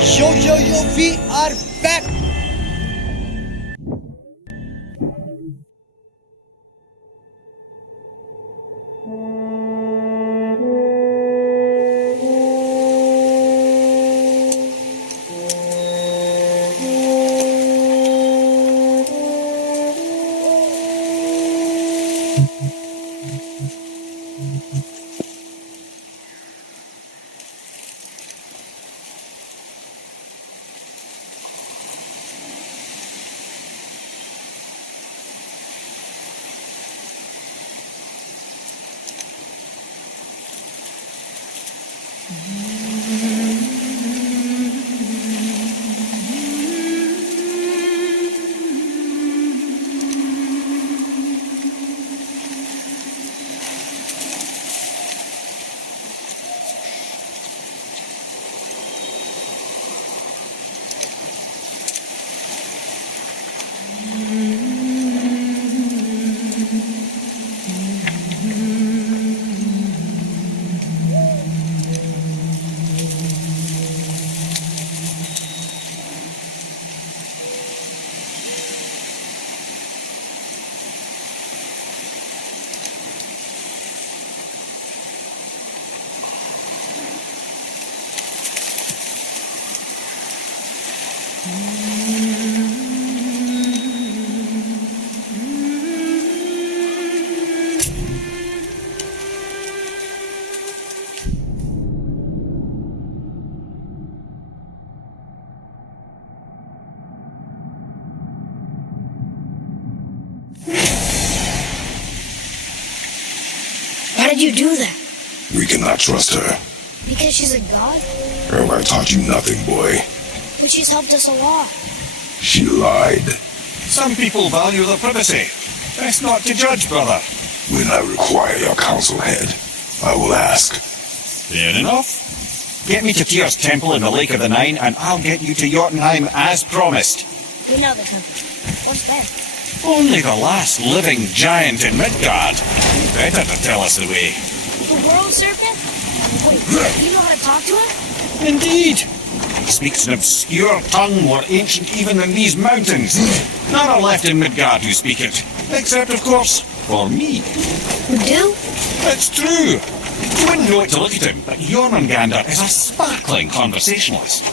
Yo, we are back! Why did you do that? We cannot trust her. Because she's a god? Have I taught you nothing, boy? But she's helped us a lot. She lied. Some people value their privacy. Best not to judge, brother. When I require your council head, I will ask. Fair enough. Get me to Tyr's temple in the Lake of the Nine, and I'll get you to Jotunheim as promised. We know the temple. What's there? Only the last living giant in Midgard. Better to tell us the way. The world serpent? Wait, you know how to talk to him? Indeed. He speaks an obscure tongue more ancient even than these mountains. None are left in Midgard who speak it. Except, of course, for me. You do? It's true. You wouldn't know it to look at him, but Jormungandr is a sparkling conversationalist.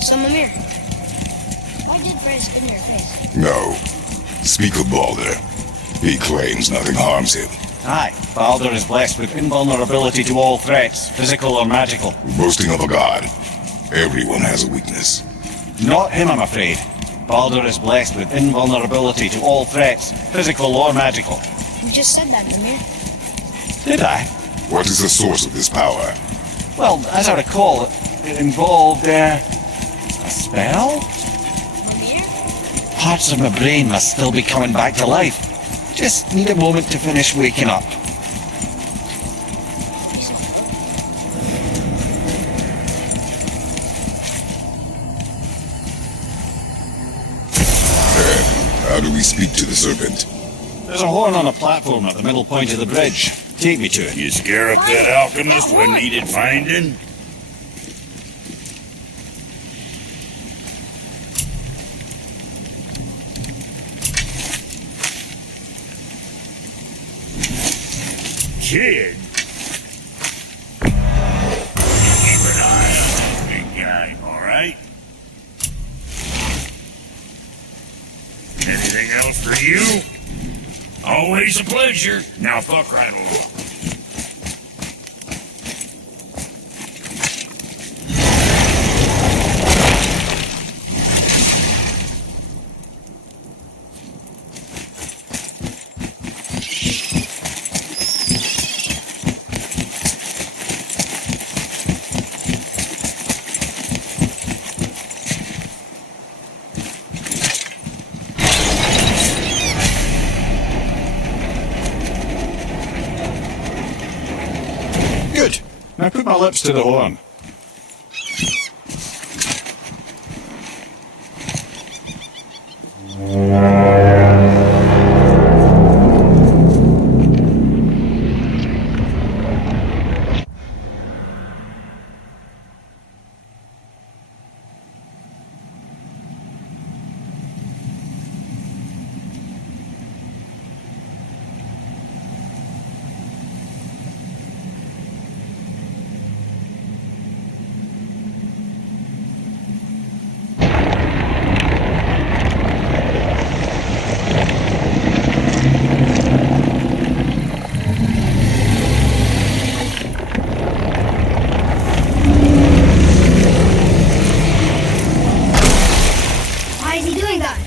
So, Mimir, why did Fenrir spit in your face? No. Speak of Baldur. He claims nothing harms him. Aye, Baldur is blessed with invulnerability to all threats, physical or magical. Boasting of a god. Everyone has a weakness. Not him, I'm afraid. Baldur is blessed with invulnerability to all threats, physical or magical. You just said that, Mimir. Did I? What is the source of this power? Well, as I recall, it involved, a spell? Mimir? Parts of my brain must still be coming back to life. Just need a moment to finish waking up. How do we speak to the serpent? There's a horn on a platform at the middle point of the bridge. Take me to it. You scare up that alchemist when needed finding? Kid! Keep an eye on this big guy, alright? Anything else for you? Always a pleasure. Now fuck right along. Good. Now put my lips to the horn. Why is he doing that?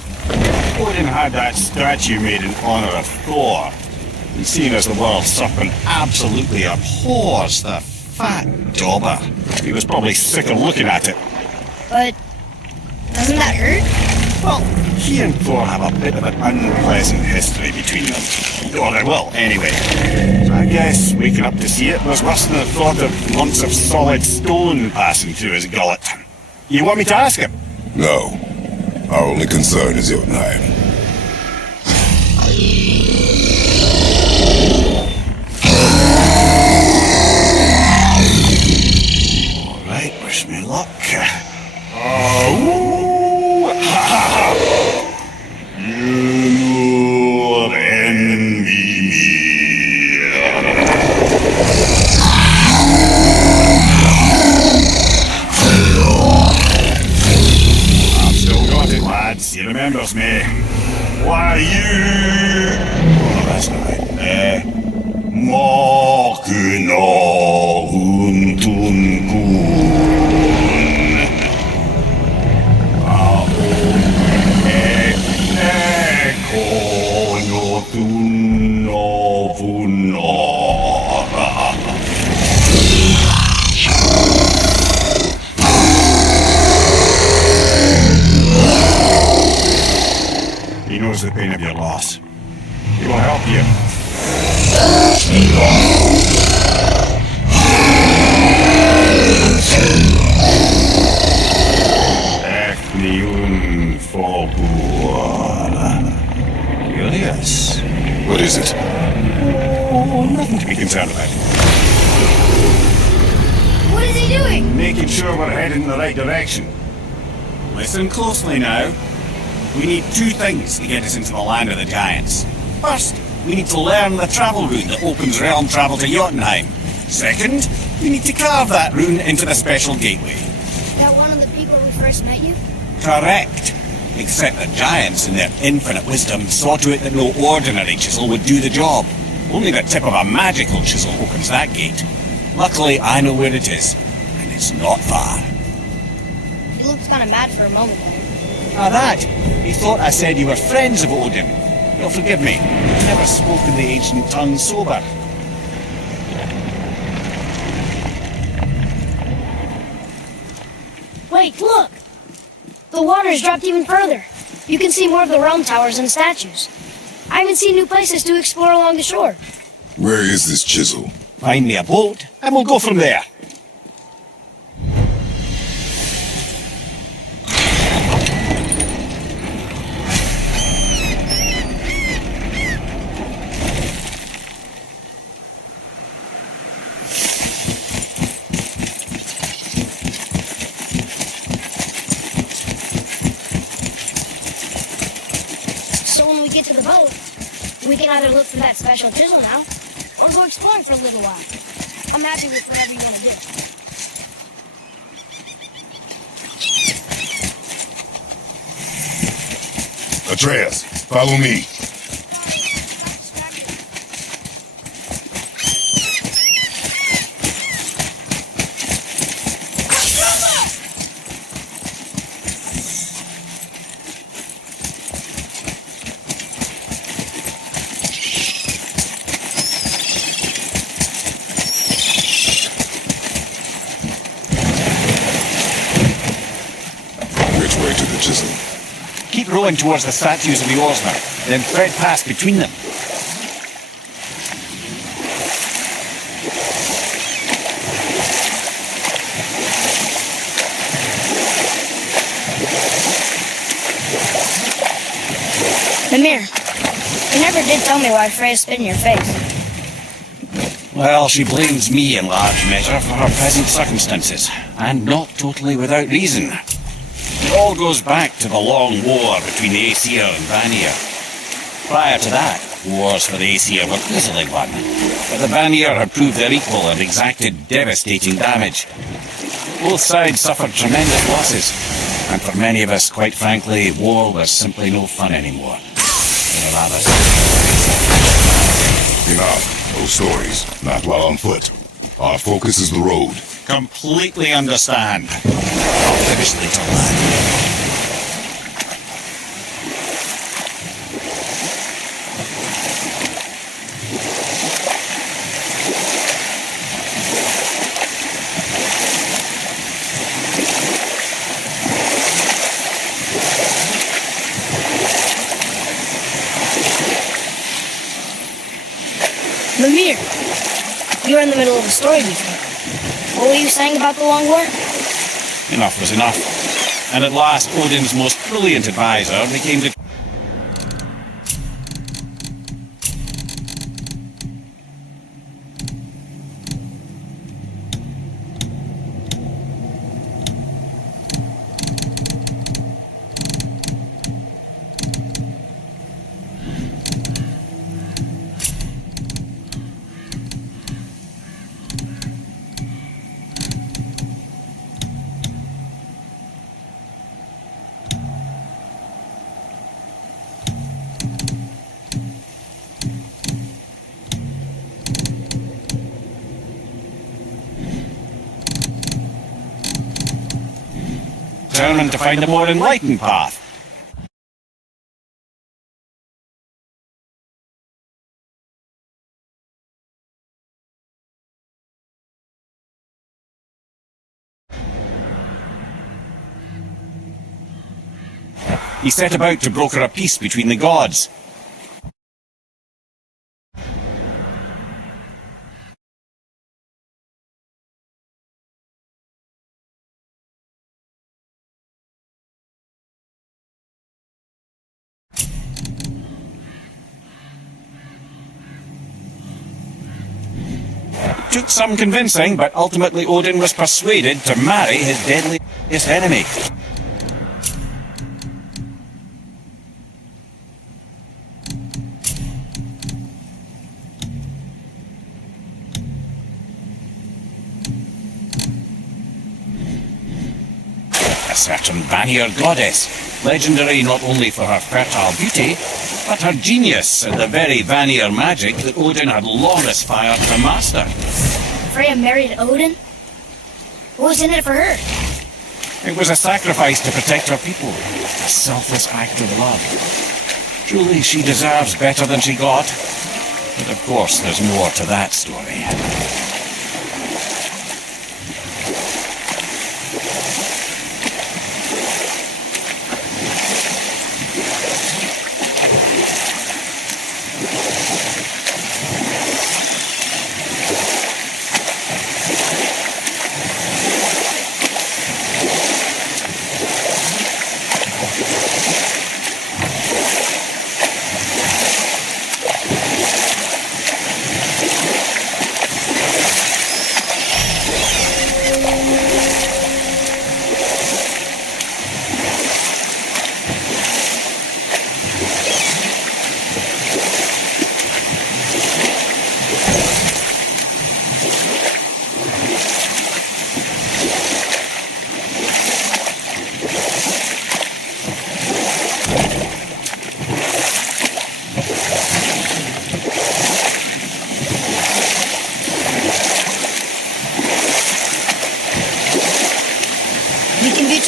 Odin had that statue made in honor of Thor. And seeing as the world serpent absolutely abhors the fat dauber, he was probably sick of looking at it. But doesn't that hurt? Well, he and Thor have a bit of an unpleasant history between them. Or they will, anyway. So I guess waking up to see it was worse than the thought of lumps of solid stone passing through his gullet. You want me to ask him? No. Our only concern is Jotunheim. Alright, wish me luck. Oh, ha ha ha! You envy me. I've still got it, lads. He remembers me. Why you? Oh, that's not right. Makuna huntunkun. He knows the pain of your loss. He will help you. Ekniun Fobuar. Curious. What is it? Oh, nothing to be concerned about. What is he doing? Making sure we're heading in the right direction. Listen closely now. We need two things to get us into the land of the giants. First, we need to learn the travel rune that opens realm travel to Jotunheim. Second, we need to carve that rune into the special gateway. Is that one of the people we first met you? Correct. Except the giants, in their infinite wisdom, saw to it that no ordinary chisel would do the job. Only the tip of a magical chisel opens that gate. Luckily, I know where it is, and it's not far. He looked kind of mad for a moment there. That? He thought I said you were friends of Odin. You'll forgive me. I've never spoken the ancient tongue sober. Wait, look! The water's dropped even further. You can see more of the realm towers and statues. I haven't seen new places to explore along the shore. Where is this chisel? Find me a boat, and we'll go from there. So when we get to the boat, we can either look for that special chisel now, or go exploring for a little while. I'm happy with whatever you want to do. Atreus, follow me. rowing towards the statues of the oarsmen, then thread past between them. Mimir, you never did tell me why Freya spit in your face. Well, she blames me in large measure for her present circumstances, and not totally without reason. It all goes back to the long war between the Aesir and Vanir. Prior to that, wars for the Aesir were easily won, but the Vanir had proved their equal and exacted devastating damage. Both sides suffered tremendous losses, and for many of us, quite frankly, war was simply no fun anymore. Enough. No stories. Not while on foot. Our focus is the road. Completely understand. I'll finish later, lad. Mimir, you were in the middle of a story before. What were you saying about the long war? Enough was enough. And at last, Odin's most brilliant advisor became the... determined to find a more enlightened path. He set about to broker a peace between the gods. Took some convincing, but ultimately Odin was persuaded to marry his deadliest enemy. A certain Vanir goddess, legendary not only for her fertile beauty, but her genius and the very Vanir magic that Odin had long aspired to master. Freya married Odin? What was in it for her? It was a sacrifice to protect her people, a selfless act of love. Truly, she deserves better than she got. But of course, there's more to that story.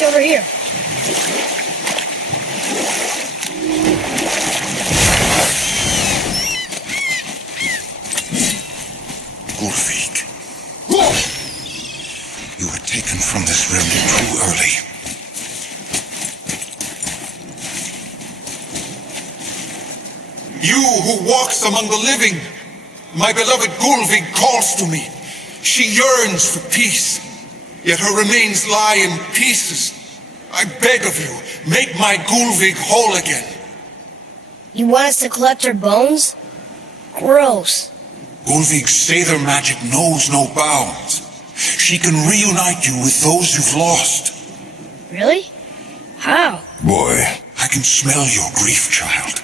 Over here. Ulfik. You were taken from this realm too early. You who walks among the living, my beloved Gulvig calls to me. She yearns for peace, yet her remains lie in pieces. I beg of you, make my Gulvig whole again. You want us to collect her bones? Gross. Gulvig's Sather magic knows no bounds. She can reunite you with those you've lost. Really? How? Boy, I can smell your grief, child.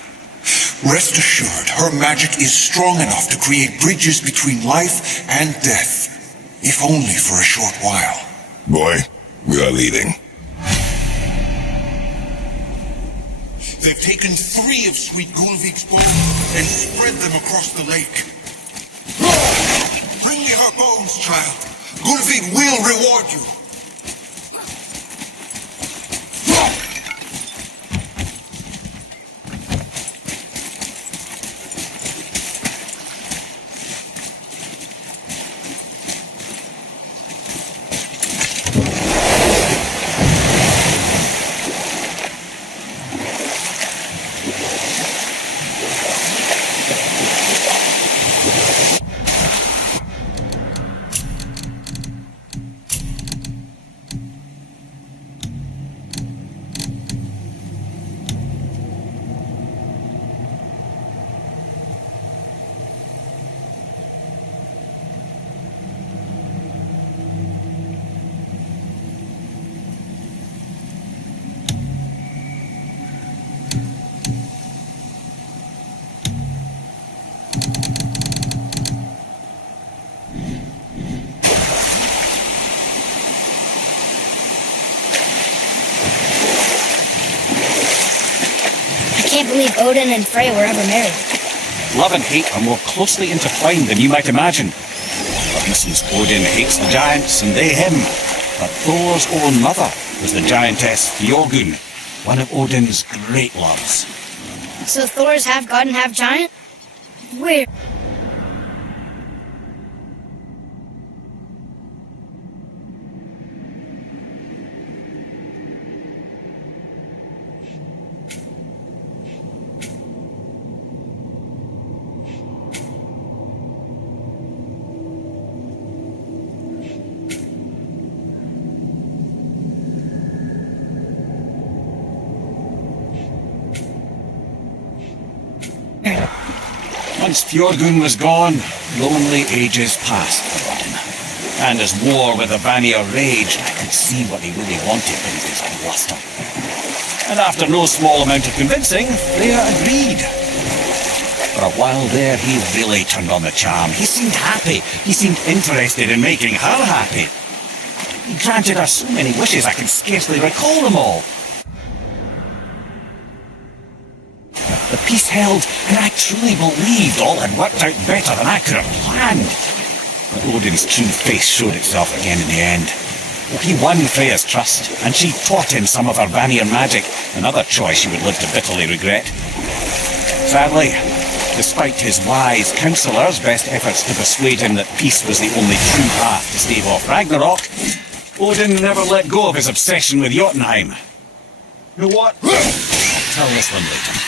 Rest assured, her magic is strong enough to create bridges between life and death, if only for a short while. boy, we are leaving. They've taken 3 of Sweet Gulvig's bones and spread them across the lake. Bring me her bones, child. Gulvig will reward you. I can't believe Odin and Frey were ever married. Love and hate are more closely intertwined than you might imagine. For instance, Odin hates the giants and they him. But Thor's own mother was the giantess Fjorgun, one of Odin's great loves. So Thor's half god and half giant? Weird. Once Fjorgun was gone, lonely ages passed for Odin. And as war with the Vanir raged, I could see what he really wanted in his bluster. And after no small amount of convincing, Freya agreed. For a while there, he really turned on the charm. He seemed happy. He seemed interested in making her happy. He granted her so many wishes I can scarcely recall them all. The peace held, and I truly believed all had worked out better than I could have planned. But Odin's true face showed itself again in the end. He won Freya's trust, and she taught him some of her Vanir magic, another choice he would live to bitterly regret. Sadly, despite his wise counsellors' best efforts to persuade him that peace was the only true path to stave off Ragnarok, Odin never let go of his obsession with Jotunheim. You know what? I'll tell this one later.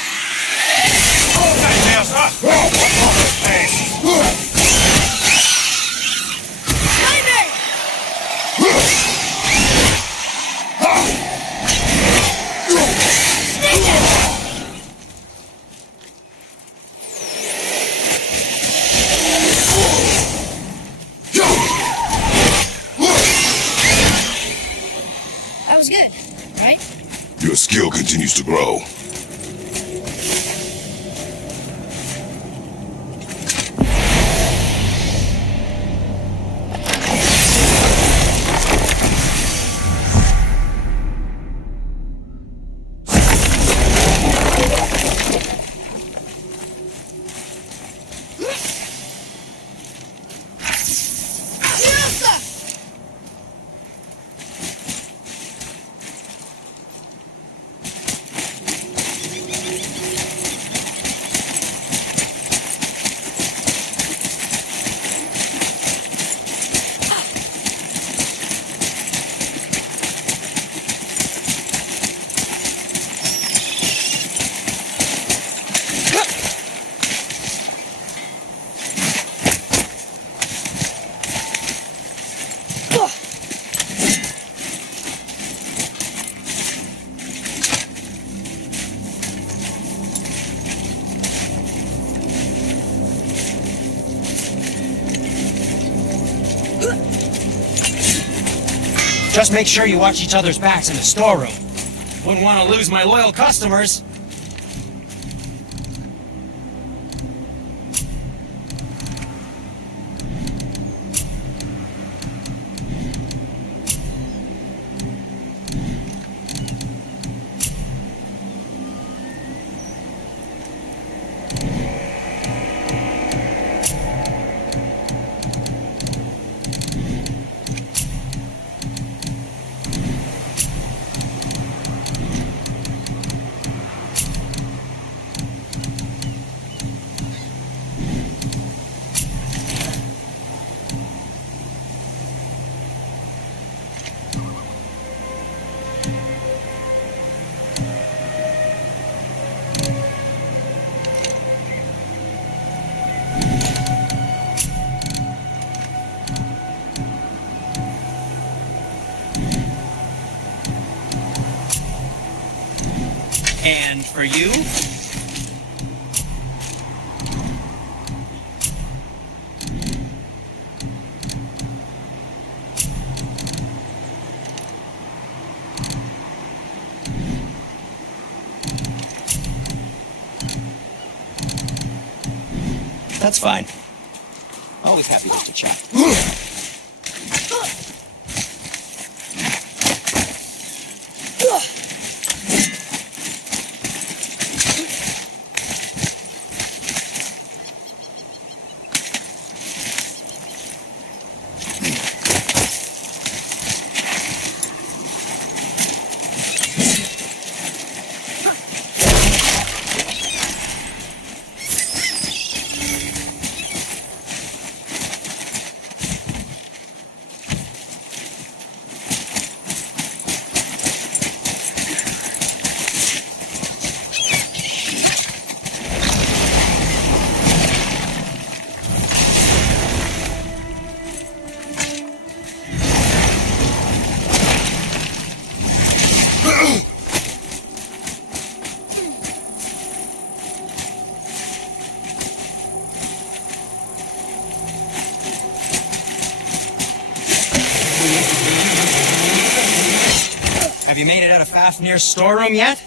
That was good, right? Your skill continues to grow. Just make sure you watch each other's backs in the storeroom. Wouldn't want to lose my loyal customers. And for you? That's fine. Always happy just to chat. Have you made it out of Fafnir's storeroom yet?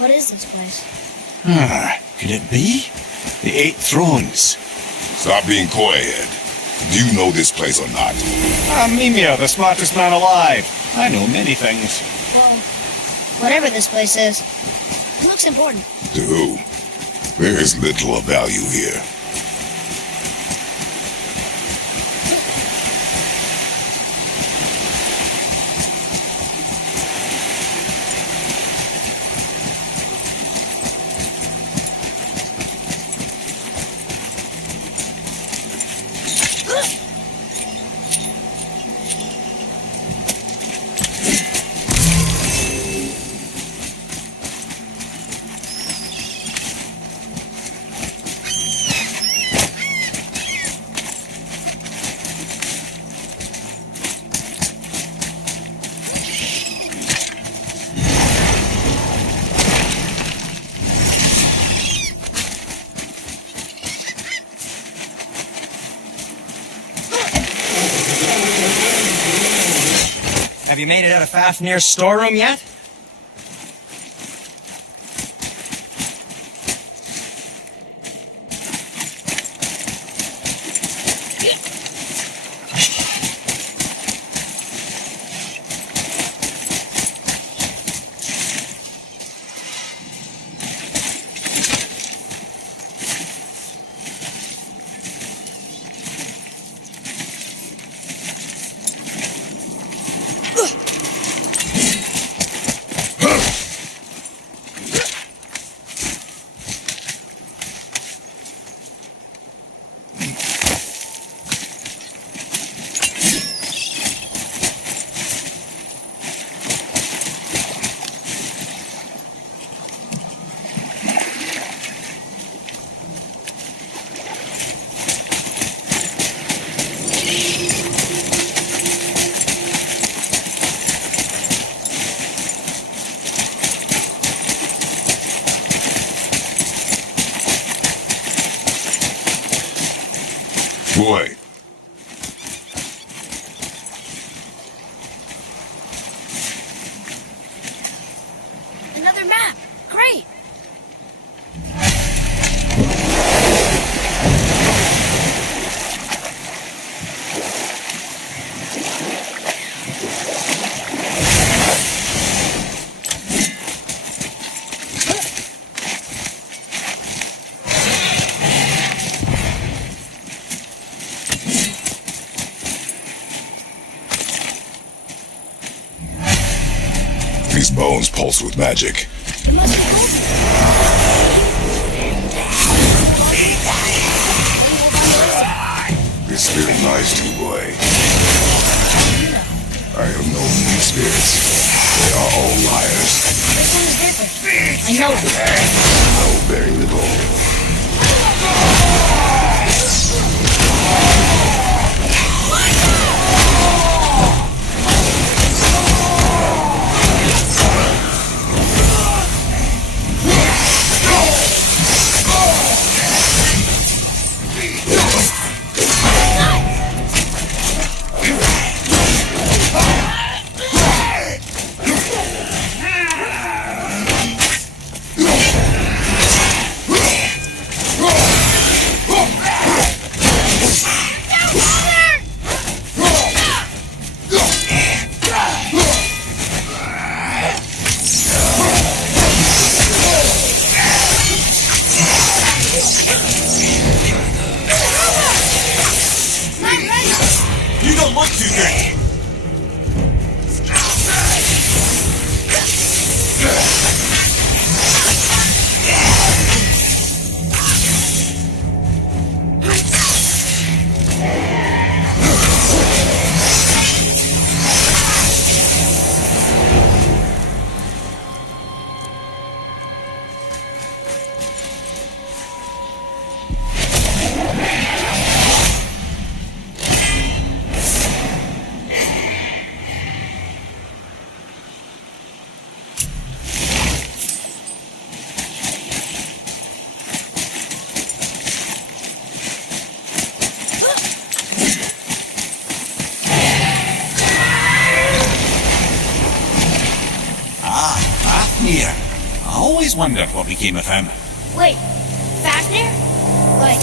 What is this place? Could it be? The 8 Thrones. Stop being coy-head. Do you know this place or not? I'm Mimir, the smartest man alive. I know many things. Well, whatever this place is, it looks important. To who? There is little of value here. Have you made it out of Fafnir's storeroom yet? Boy. Another map. Great. These bones pulse with magic. It must be gold. This spirit lies to you, boy. I have known these spirits. They are all liars. This one is different. I know it. Know very little. You don't look too good. Fenrir. I always wondered what became of him. Wait, Fafnir? Like,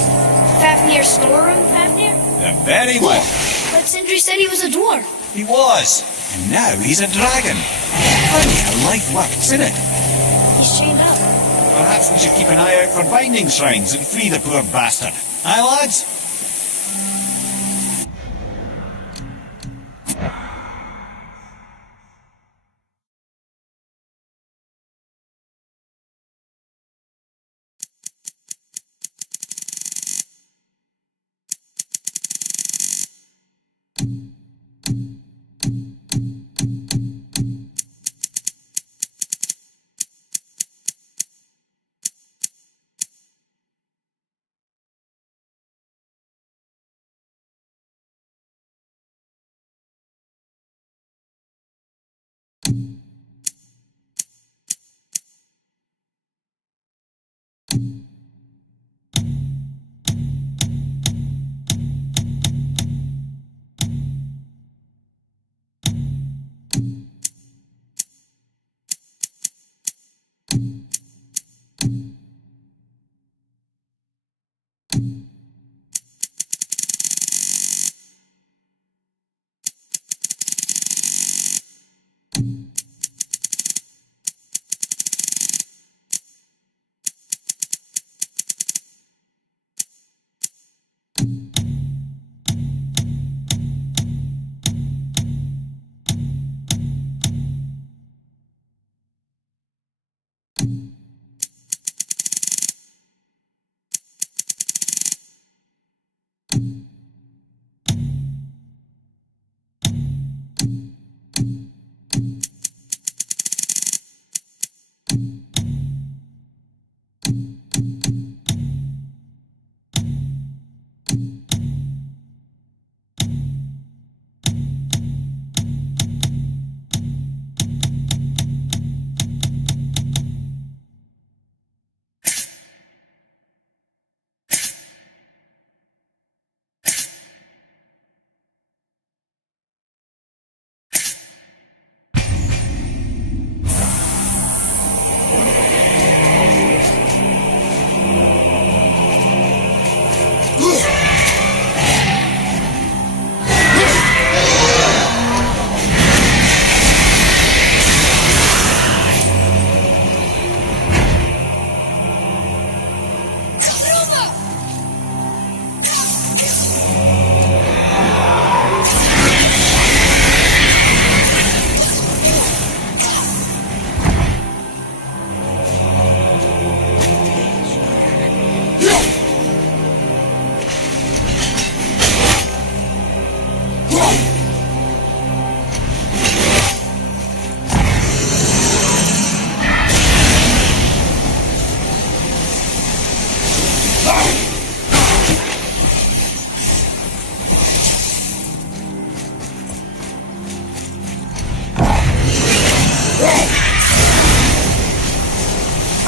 Fafnir's storeroom Fafnir? The very one. But Sindri said he was a dwarf. He was. And now he's a dragon. Funny how life works, isn't it? He's chained up. Perhaps we should keep an eye out for binding shrines and free the poor bastard. Aye, lads?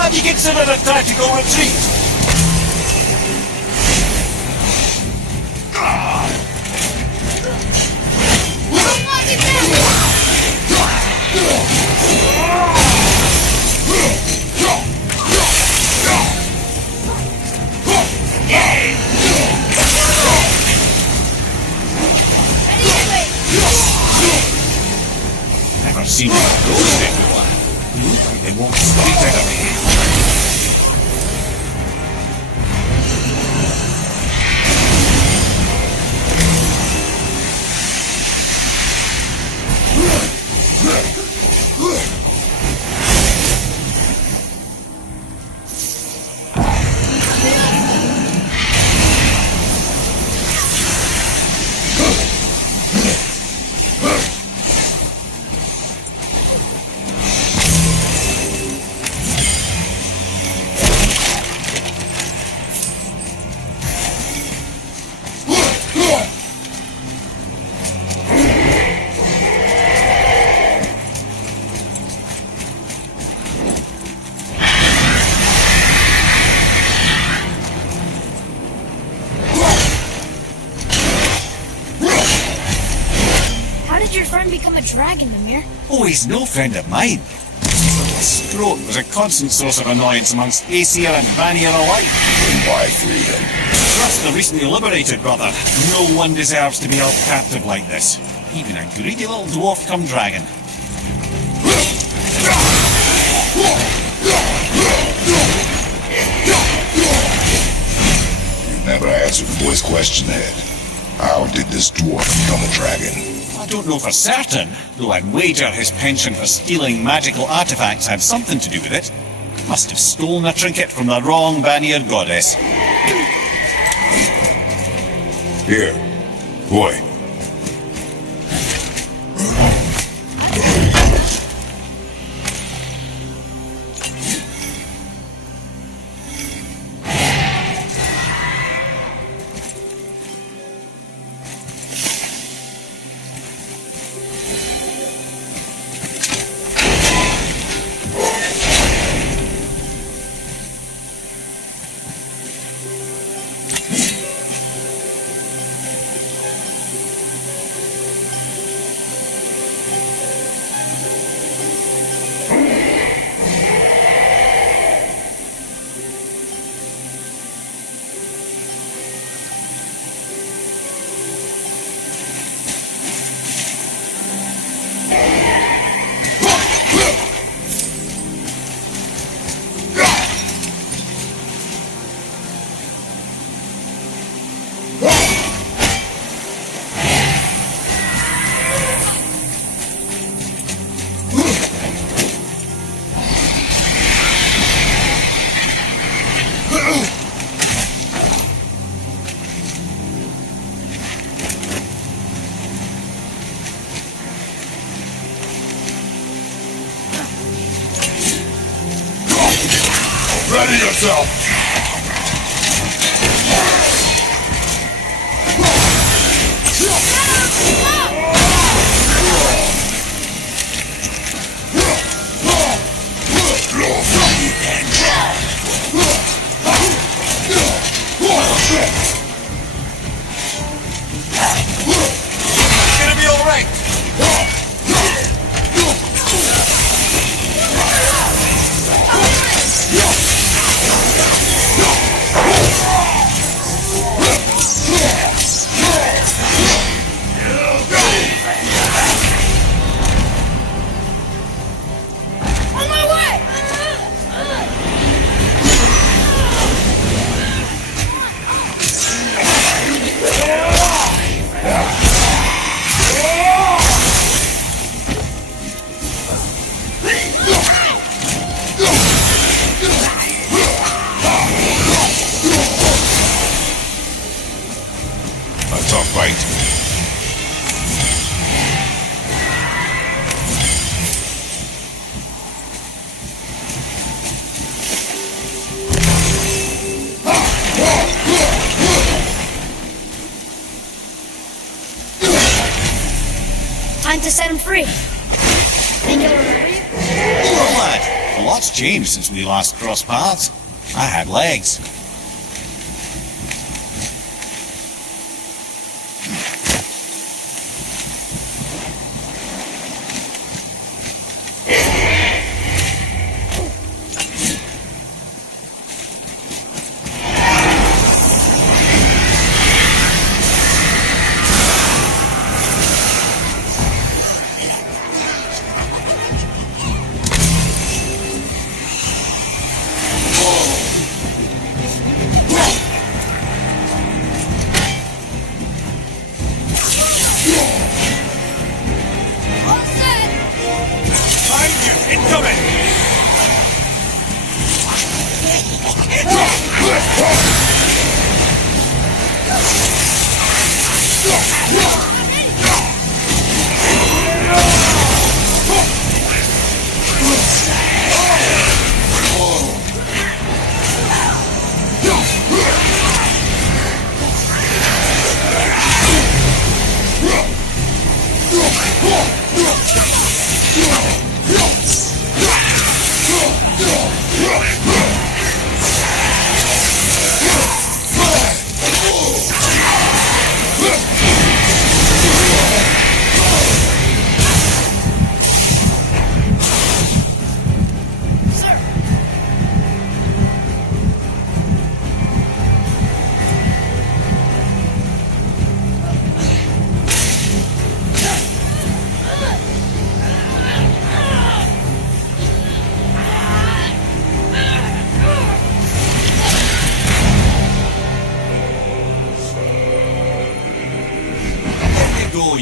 Have you considered a tactical retreat? Never seen one of those everyone. Look like they walk straight out of here. Become a dragon, Mimir. Oh, he's no friend of mine. His throat was a constant source of annoyance amongst Aesir and Vanir alike. And why freedom? Trust the recently liberated, brother. No one deserves to be held captive like this. Even a greedy little dwarf come dragon. never answered the boy's question, Ed. How did this dwarf become a dragon? I don't know for certain, though I'd wager his penchant for stealing magical artifacts had something to do with it. Must have stolen a trinket from the wrong Vanir goddess. Here, boy. Ready yourself! It's gonna be alright! On my way! A tough fight. Time to set him free. Think he'll remember you? Well, lad, a lot's changed since we last crossed paths. I had legs.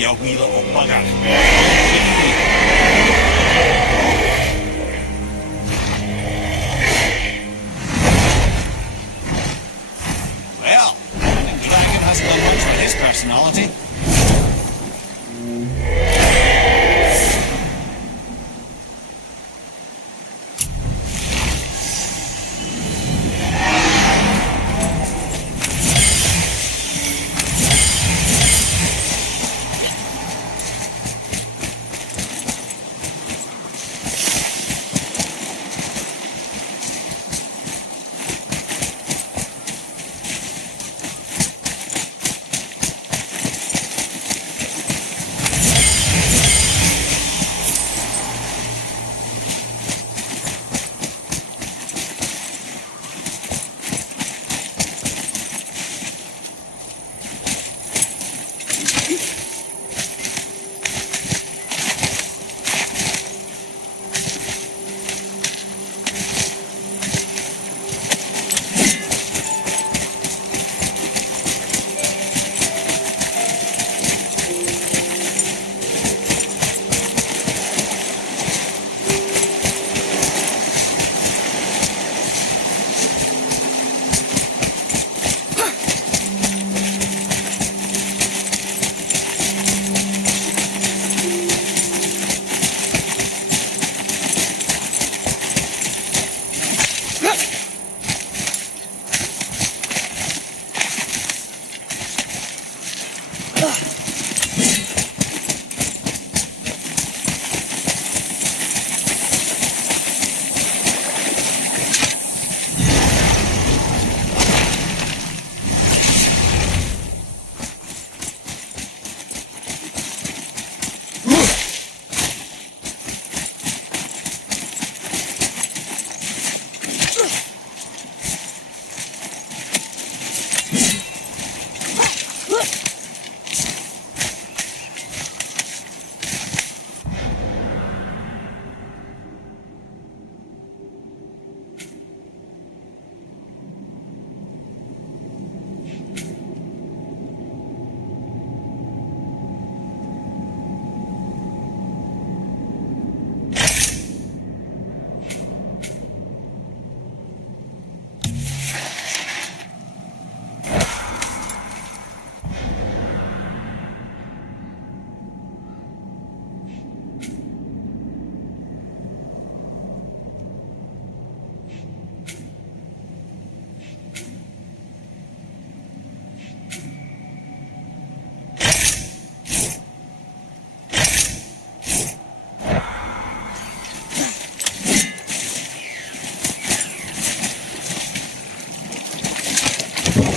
you wee little bugger. Well, the dragon hasn't done much for his personality.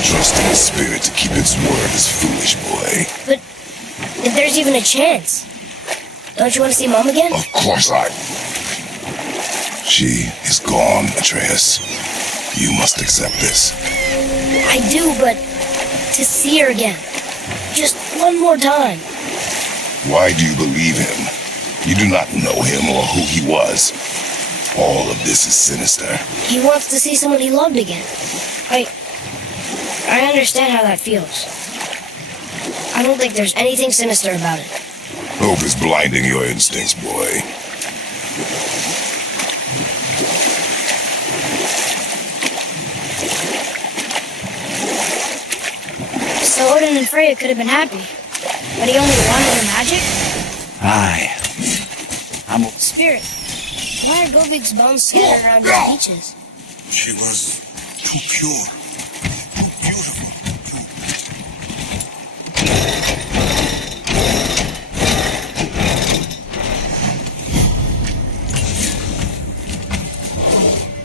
Trust in the spirit to keep its word is foolish, boy. But if there's even a chance, don't you want to see Mom again? Of course I... She is gone, Atreus. You must accept this. I do, but to see her again. Just one more time. Why do you believe him? You do not know him or who he was. All of this is sinister. He wants to see someone he loved again. I understand how that feels. I don't think there's anything sinister about it. Hope is blinding your instincts, boy. So Odin and Freya could have been happy, but he only wanted her magic? Aye. Spirit, why are Govig's bones scattered around the beaches? She was too pure, too beautiful.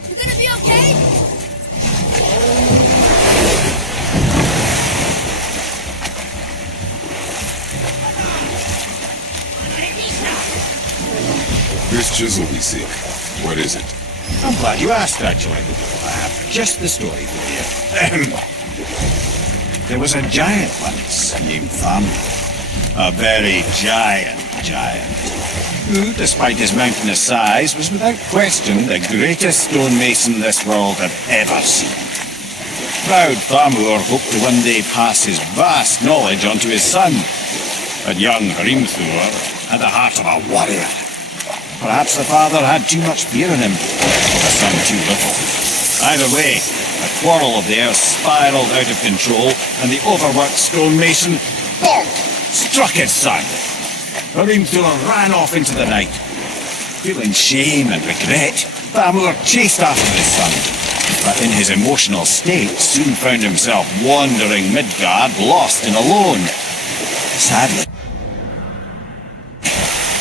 You gonna be okay? This chisel we seek, what is it? I'm glad you asked, actually. I have just the story for you. There was a giant once named Fenrir. A very giant, who, despite his mountainous size, was without question the greatest stonemason this world had ever seen. Proud Fenrir hoped to one day pass his vast knowledge on to his son. But young Hrimthur had the heart of a warrior. Perhaps the father had too much fear in him, or the son too little. Either way, the quarrel of theirs spiraled out of control, and the overworked stonemason, bonk, struck his son. Hrimthur ran off into the night. Feeling shame and regret, Thamur chased after his son, but in his emotional state soon found himself wandering Midgard, lost and alone. Sadly,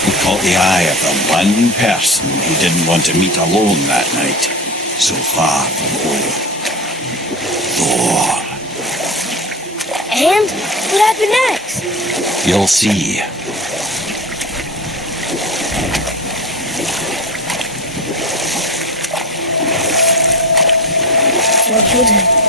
he caught the eye of the one person he didn't want to meet alone that night, so far from home. Thor. And what happened next? You'll see. Thor killed him.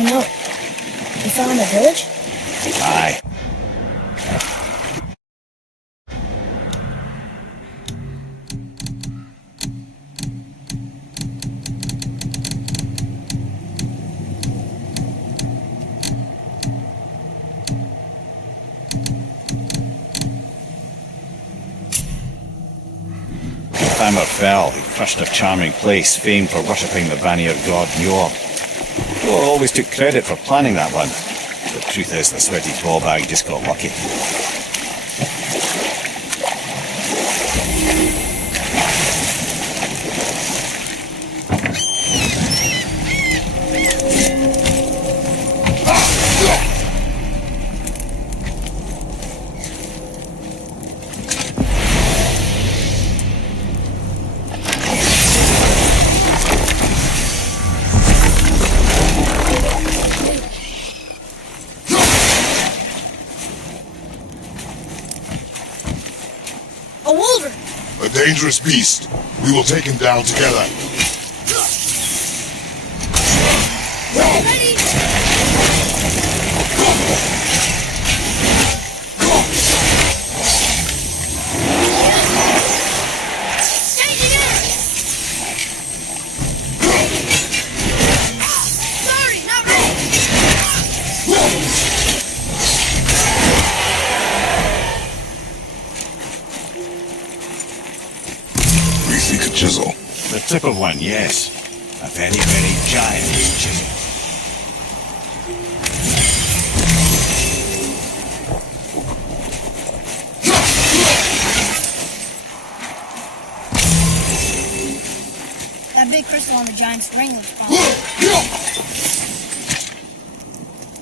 Oh no. You found the village? Aye. Thamur fell. He crushed a charming place, famed for worshipping the Vanir god Njord. Thor always took credit for planning that one. The truth is, the sweaty ballbag just got lucky. A wolver! A dangerous beast. We will take him down together. Ready? Changing it! Sorry, not ready! Briefly could chisel. The tip of one, yes. A very, very giant chisel. big crystal on the giant's ring looks promising.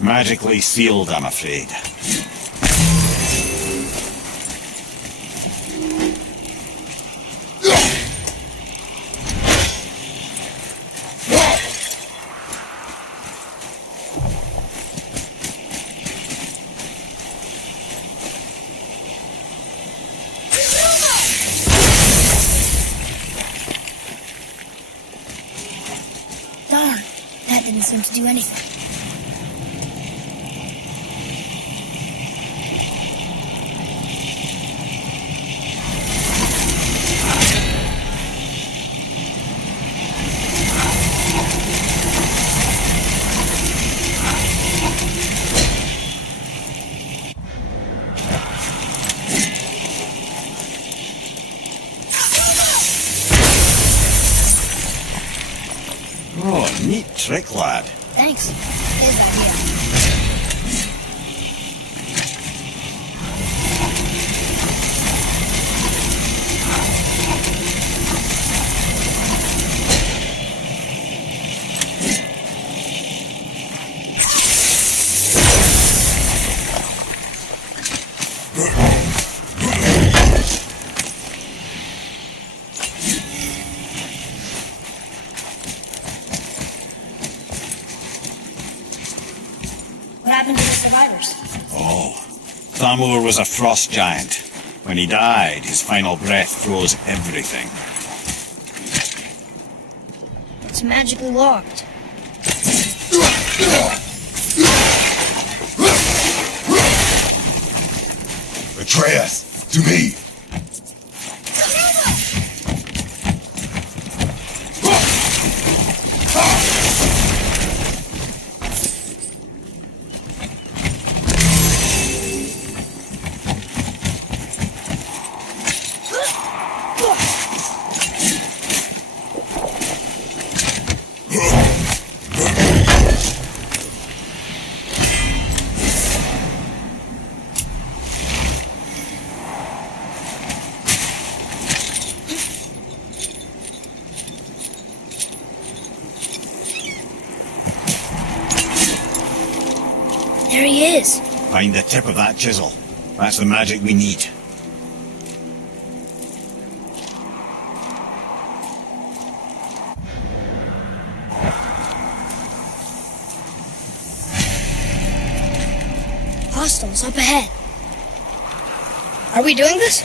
Magically sealed, I'm afraid. Darn, that didn't seem to do anything. Oh, neat trick, lad. Thanks. His idea. What happened to the survivors? Oh, Thamur was a frost giant. When he died, his final breath froze everything. It's magically locked. Atreus, to me. There he is. Find the tip of that chisel. That's the magic we need. Hostiles up ahead. Are we doing this?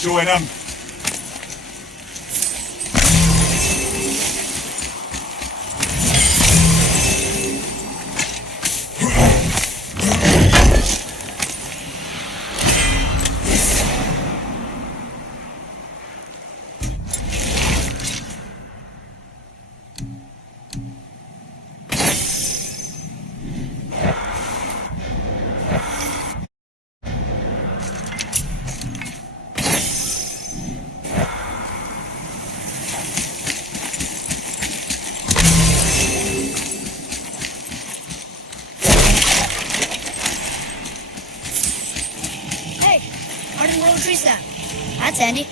Showing him. Trees down. That's handy.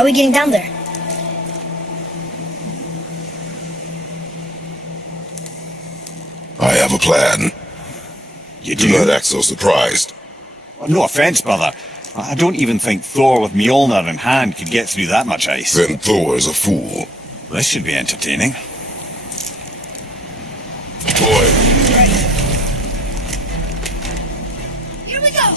How are we getting down there? I have a plan. You Do not act so surprised. No offense, brother. I don't even think Thor with Mjolnir in hand could get through that much ice. Then Thor's a fool. This should be entertaining. Boy, Here we go!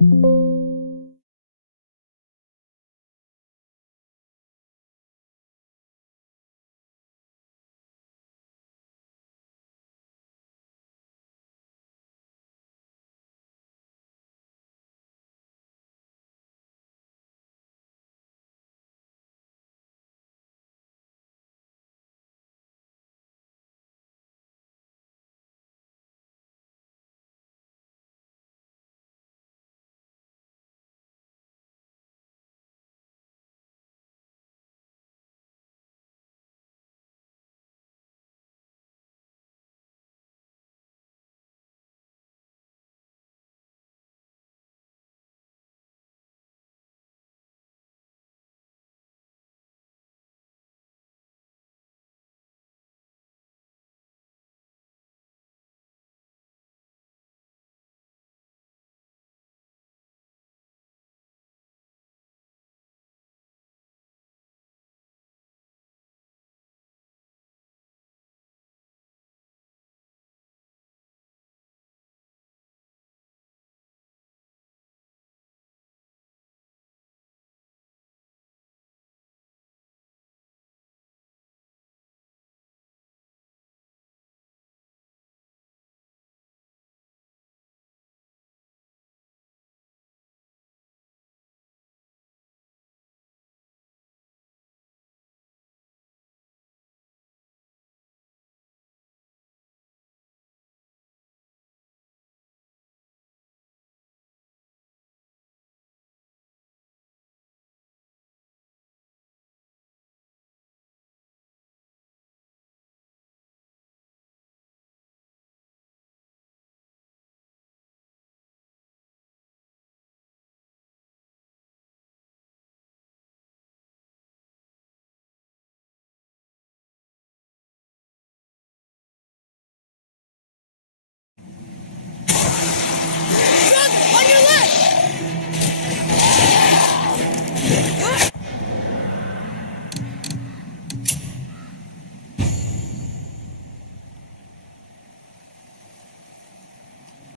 Thank you.